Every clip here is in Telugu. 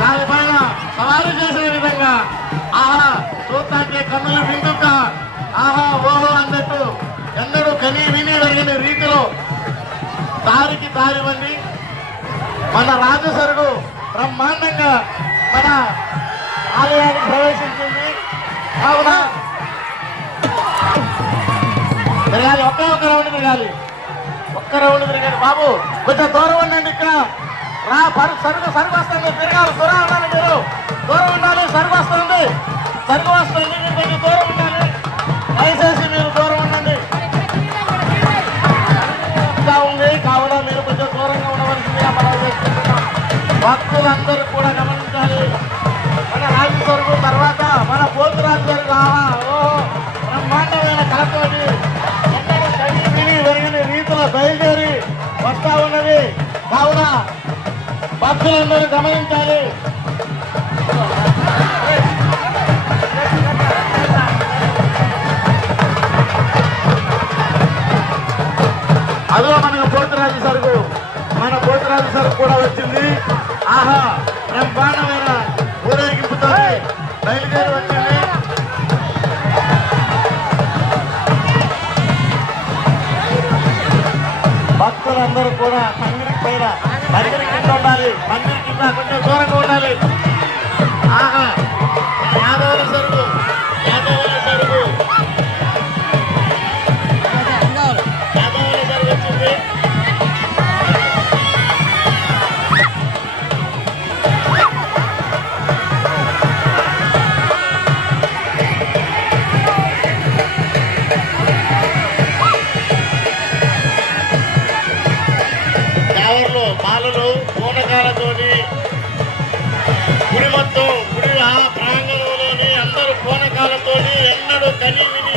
దానిపైన సవాలు చేసే విధంగా. ఆహా చూస్తానికి కన్నులు వింటుక ఆహా ఓహో అన్నట్టు ఎందరూ కని విని జరిగిన రీతిలో దారికి దారివండి మన రాజసరుగు బ్రహ్మాండంగా మన ఆలయానికి ప్రవేశించింది. కావున తిరగాలి ఒక్క ఒక్క రౌండ్ తిరగాలి. ఒక్క రౌండ్ తిరగాలి. బాబు కొంచెం దూరం ఉండండి ఇక్కడ. రా పరు సరుకు సరుకు వస్తుంది. తిరగాలి దూరం ఉండాలి మీరు. దూరం ఉండాలి సరుకు వస్తుంది. సరుకు వస్తుంది మీరు కొంచెం దూరం ఉండాలి. దయచేసి మీరు దూరం ఉండండి. ఇంకా ఉంది కావున మీరు కొంచెం దూరంగా ఉండవలసిందిగా మనం చేసుకుంటున్నాం భక్తులందరూ కూడా గమనించాలి. మన రాజు సరుకు తర్వాత మన పోతు రాజు రావా ఆహా ఓ బ్రహ్మాండమైన కలతోటి ఎక్కడ కని విని వెరగని రీతిలో బయలుదేరి వస్తా ఉన్నది. కావున భక్తులందరూ గమనించాలి. అదో మనకు పోతురాజు సరుకు. మన పోతురాజు సరుకు కూడా వచ్చింది. ఆహా. భక్తులందరూ కూడా మందిరి పైన మందిరి కింద ఉండాలి మందిరి కింద కొంచెం దూరంగా ఉండాలి. కావర్లు మాలలు పూనకాలతోని గుడి మొత్తం గుడి ఆ ప్రాంగణంలోని అందరూ పూనకాలతోని ఎన్నడూ కనీ విని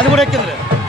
അത് മുടക്കുന്നത്